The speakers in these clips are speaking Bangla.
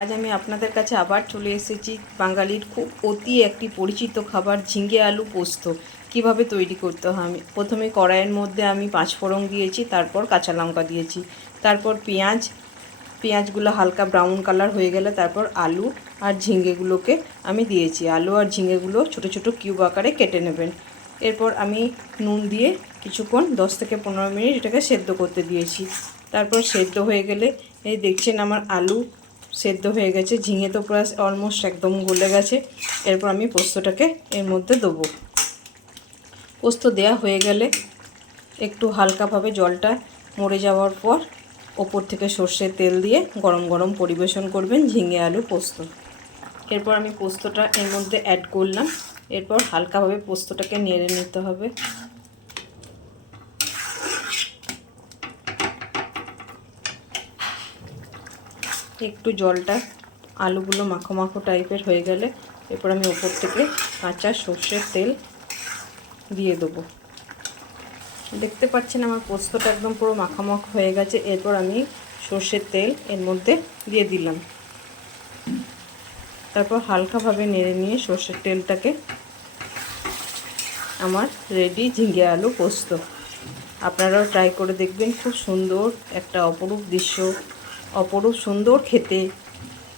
আজ আমি আপনাদের কাছে আবার চলে এসেছি বাঙালির খুব অতি একটি পরিচিত খাবার ঝিঙ্গে আলু পোস্ত। কীভাবে তৈরি করতে হয়? আমি প্রথমে কড়াইয়ের মধ্যে আমি পাঁচ ফোড়ন দিয়েছি, তারপর কাঁচা লঙ্কা দিয়েছি। তারপর পেঁয়াজ, পেঁয়াজগুলো হালকা ব্রাউন কালার হয়ে গেলে তারপর আলু আর ঝিঙ্গেগুলোকে আমি দিয়েছি। আলু আর ঝিঙ্গেগুলো ছোট ছোট কিউব আকারে কেটে নেবেন। এরপর আমি নুন দিয়ে কিছুক্ষণ, দশ থেকে পনেরো মিনিট এটাকে সেদ্ধ করতে দিয়েছি। তারপর সেদ্ধ হয়ে গেলে এই দেখছেন আমার আলু সেদ্ধ হয়ে গেছে, ঝিঙে তো প্রায় অলমোস্ট একদম গলে গেছে। এরপর আমি পোস্তটাকে এর মধ্যে দেবো। পোস্ত দেয়া হয়ে গেলে একটু হালকাভাবে জলটা মরে যাওয়ার পর ওপর থেকে সর্ষের তেল দিয়ে গরম গরম পরিবেশন করবেন ঝিঙে আলু পোস্ত। এরপর আমি পোস্তটা এর মধ্যে অ্যাড করলাম। এরপর হালকাভাবে পোস্তটাকে নেড়ে নিতে হবে। একটু জলটা, আলুগুলো মাখো মাখো টাইপের হয়ে গেলে, এরপর আমি ওপর থেকে কাঁচা সর্ষের তেল দিয়ে দেবো। দেখতে পাচ্ছেন আমার পোস্তটা একদম পুরো মাখামাখ হয়ে গেছে, এরপর আমি সর্ষের তেল এর মধ্যে দিয়ে দিলাম। তারপর হালকাভাবে নেড়ে নিয়ে সর্ষের তেলটাকে আমার রেডি ঝিঙ্গে আলু পোস্ত। আপনারাও ট্রাই করে দেখবেন, খুব সুন্দর একটা অপরূপ দৃশ্য। অপরূপ সুন্দর খেতে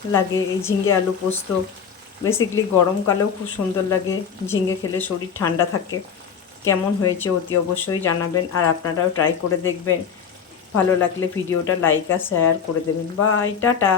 লাগে এই ঝিঙ্গে আলু পোস্ত। বেসিকলি গরমকালেও খুব সুন্দর লাগে ঝিঙ্গে খেলে শরীর ঠান্ডা থাকে। কেমন হয়েছে অতি অবশ্যই জানাবেন আর আপনারাও ট্রাই করে দেখবেন। ভালো লাগলে ভিডিওটা লাইক আর শেয়ার করে দেবেন। Bye tata.